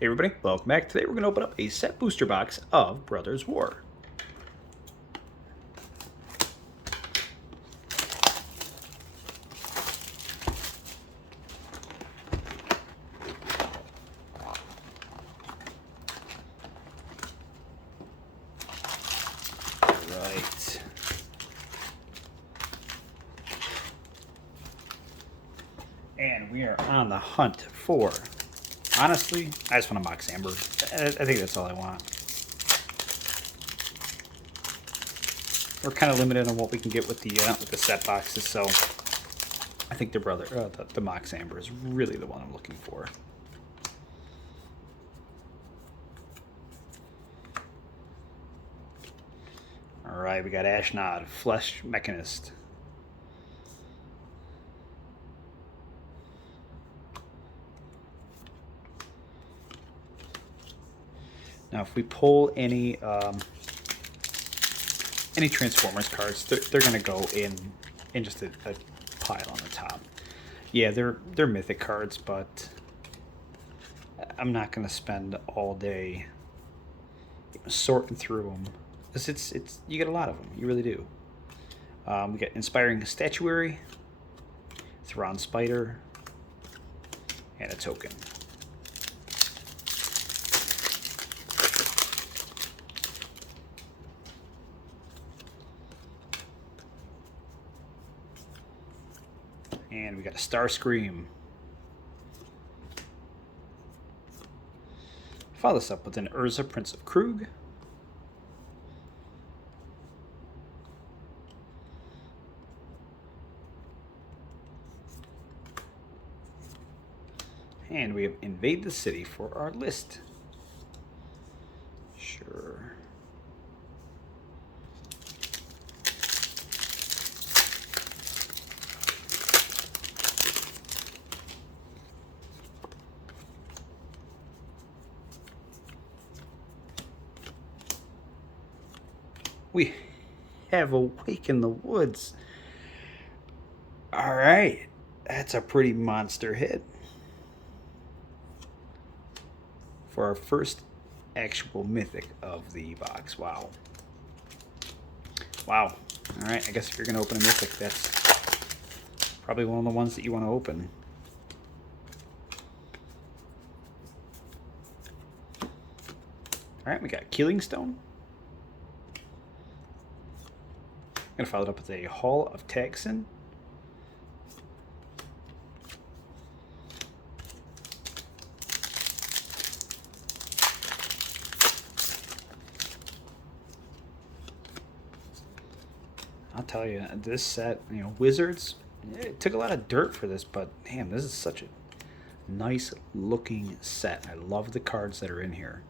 Hey everybody, welcome back. Today we're going to open up a set booster box of Brothers War. Alright. And we are on the hunt for... Honestly, I just want a Mox Amber. I think that's all I want. We're kind of limited on what we can get with the set boxes, so I think the Mox Amber is really the one I'm looking for. Alright, we got Ashnod, Flesh Mechanist. Now, if we pull any Transformers cards, they're going to go in just a pile on the top. Yeah, they're mythic cards, but I'm not going to spend all day sorting through them. It's you get a lot of them, you really do. We got Inspiring Statuary, Thrawn Spider, and a token. And we got a Starscream. Follow this up with an Urza, Prince of Krug. And we have Invade the City for our list. Sure. We have Awake in the Woods. All right, that's a pretty monster hit for our first actual mythic of the box. Wow. Wow. All right, I guess if you're going to open a mythic, that's probably one of the ones that you want to open. All right, we got Keeling Stone. I'm going to follow it up with a Hall of Taxon. I'll tell you, this set, Wizards, it took a lot of dirt for this, but damn, this is such a nice looking set. I love the cards that are in here.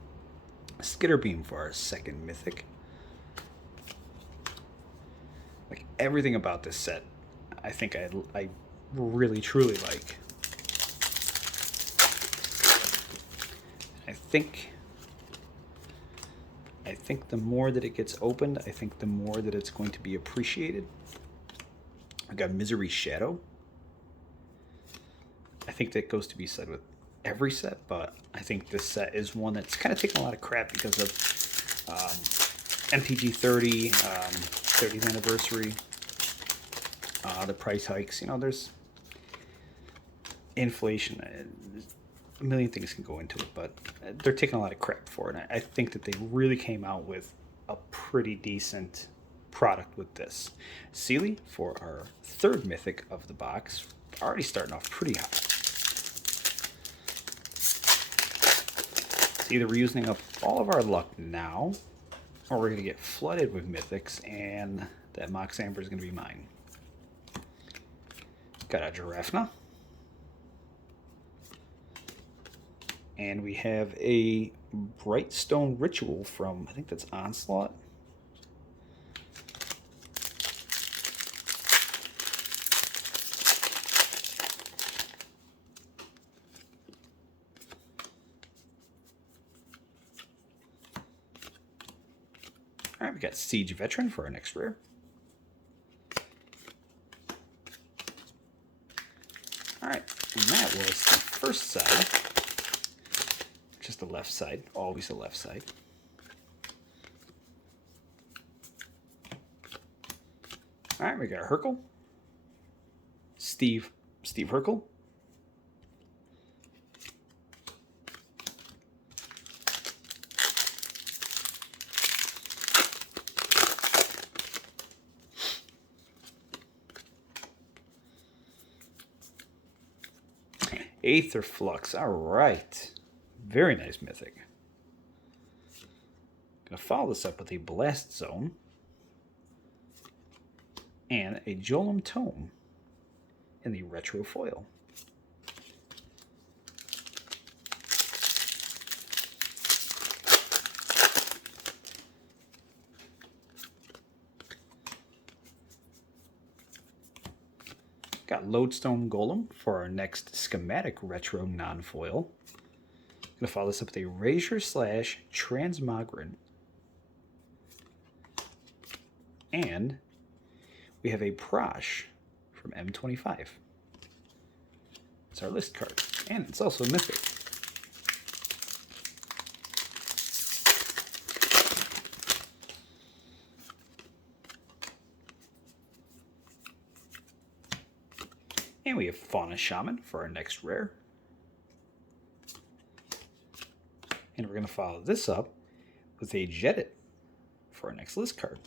Skitterbeam for our second mythic. Like, everything about this set, I think I really truly like. I think the more that it gets opened, I think the more that it's going to be appreciated. I've got Misery Shadow. I think that goes to be said with every set, but I think this set is one that's kind of taken a lot of crap because of MTG 30, 30th anniversary, the price hikes. There's inflation. A million things can go into it, but they're taking a lot of crap for it. And I think that they really came out with a pretty decent product with this. Sealy for our third mythic of the box. Already starting off pretty hot. It's either we're using up all of our luck now, or we're going to get flooded with mythics, and that Mox Amber is going to be mine. Got a Giraffna. And we have a Brightstone Ritual from, I think that's Onslaught. All right, we got Siege Veteran for our next rare. All right, and that was the first side. Just the left side, always the left side. All right, we got Herkel, Steve Herkel, Aether Flux. All right, very nice mythic. Gonna follow this up with a Blast Zone and a Jolum Tome in the retro foil. Got Lodestone Golem for our next schematic retro non-foil. Gonna follow this up with a Razor Slash Transmogran. And we have a Prosh from M25. It's our list card. And it's also a mythic. And we have Fauna Shaman for our next rare. And we're going to follow this up with a Jedit for our next list card.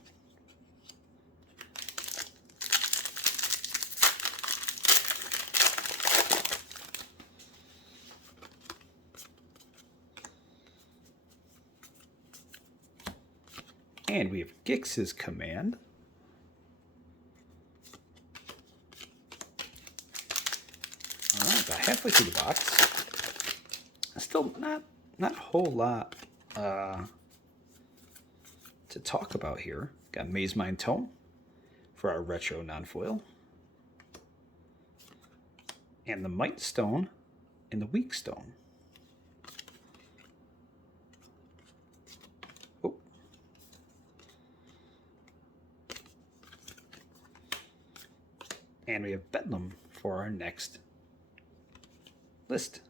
And we have Gix's Command. All right, about halfway through the box. Still not a whole lot to talk about here. Got Mazemind Tome for our retro non-foil. And the Might Stone and the Weak Stone. Oh. And we have Bedlam for our next list.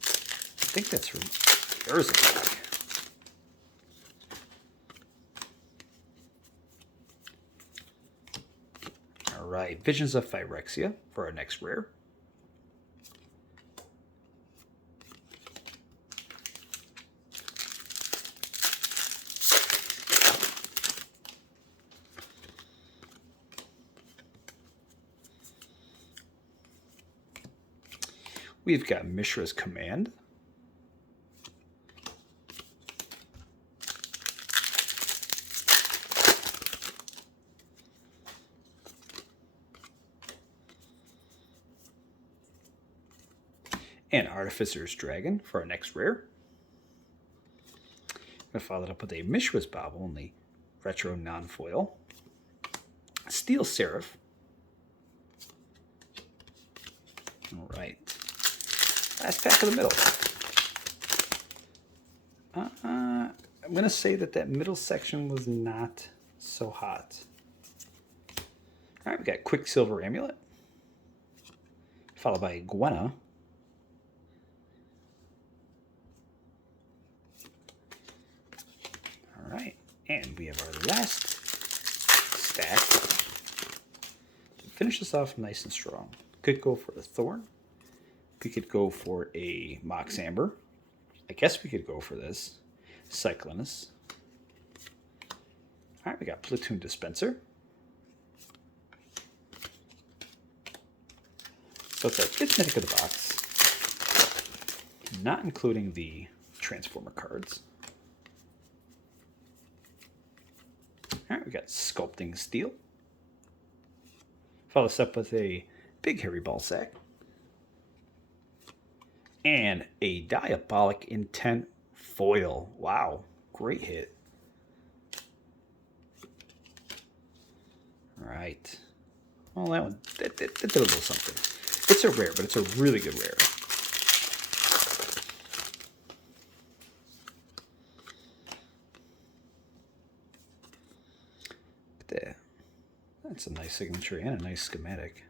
I think that's from Urzac. All right, Visions of Phyrexia for our next rare. We've got Mishra's Command. And Artificer's Dragon for our next rare. I'm going to follow it up with a Mishra's Bauble in the retro non-foil. Steel Seraph. All right. Last pack of the middle. I'm going to say that middle section was not so hot. All right, we got Quicksilver Amulet. Followed by Gwenna. All right, and we have our last stack to finish this off nice and strong. Could go for a Thorn. We could go for a Mox Amber. I guess we could go for this Cyclonus. All right, we got Platoon Dispenser. So it's our fifth mythic of the box, not including the Transformer cards. All right, we got Sculpting Steel. Follow this up with a Big Hairy Ballsack. And a Diabolic Intent foil. Wow, great hit. All right. Well, that one, that did a little something. It's a rare, but it's a really good rare. There. That's a nice signature and a nice schematic.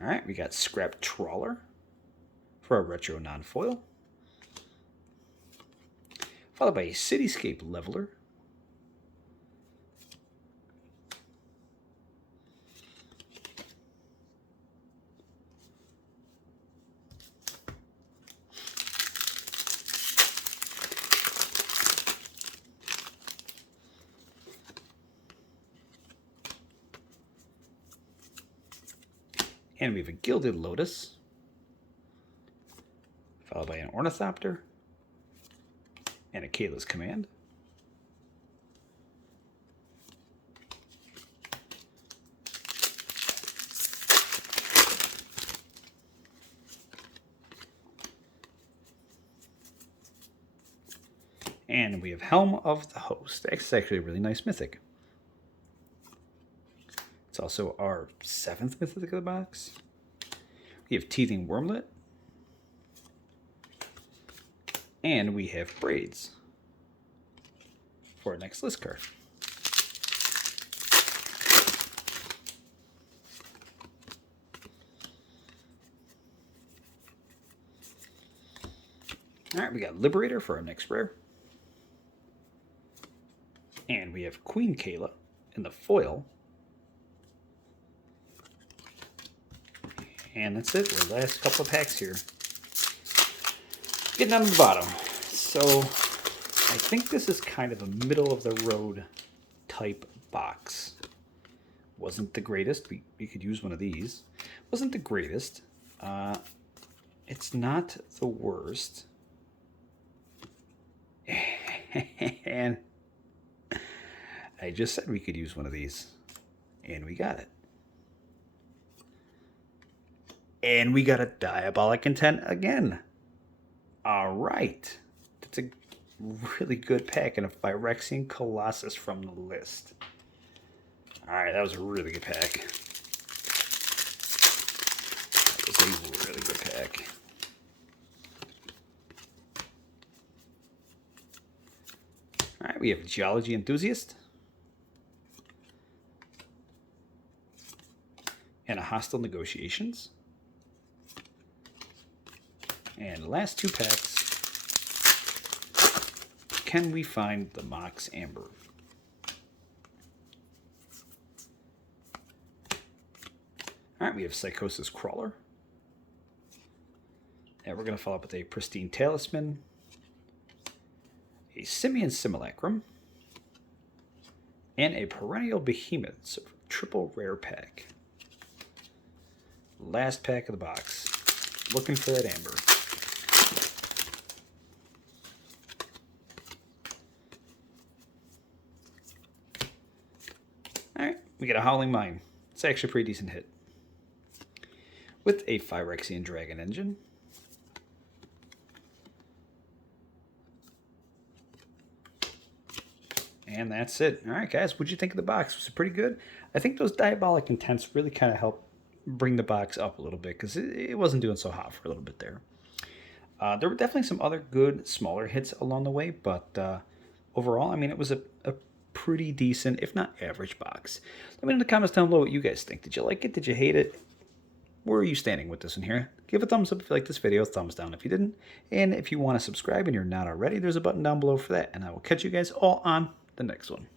All right, we got Scrap Trawler for a retro non-foil. Followed by a Cityscape Leveler. And we have a Gilded Lotus, followed by an Ornithopter, and a Kayla's Command. And we have Helm of the Host. It's actually a really nice mythic. It's also our 7th mythic of the box. We have Teething Wormlet. And we have Braids for our next list card. Alright, we got Liberator for our next rare. And we have Queen Kayla in the foil. And that's it. The last couple of packs here. Getting down to the bottom. So I think this is kind of a middle of the road type box. Wasn't the greatest. We could use one of these. Wasn't the greatest. It's not the worst. And I just said we could use one of these. And we got it. And we got a Diabolic Intent again. All right. That's a really good pack and a Phyrexian Colossus from the list. All right, that was a really good pack. That was a really good pack. All right, we have Geology Enthusiast. And a Hostile Negotiations. And last 2 packs. Can we find the Mox Amber? Alright, we have Psychosis Crawler. And we're going to follow up with a Pristine Talisman. A Simian Simulacrum. And a Perennial Behemoth. So triple rare pack. Last pack of the box. Looking for that Amber. Alright, we get a Howling Mine. It's actually a pretty decent hit. With a Phyrexian Dragon Engine. And that's it. Alright guys, what'd you think of the box? Was it pretty good? I think those Diabolic Intents really kind of helped bring the box up a little bit because it wasn't doing so hot for a little bit there. There were definitely some other good smaller hits along the way, but overall, I mean, it was a pretty decent, if not average box. Let me know in the comments down below what you guys think. Did you like it? Did you hate it? Where are you standing with this one here? Give a thumbs up if you like this video, thumbs down if you didn't. And if you want to subscribe and you're not already, there's a button down below for that. And I will catch you guys all on the next one.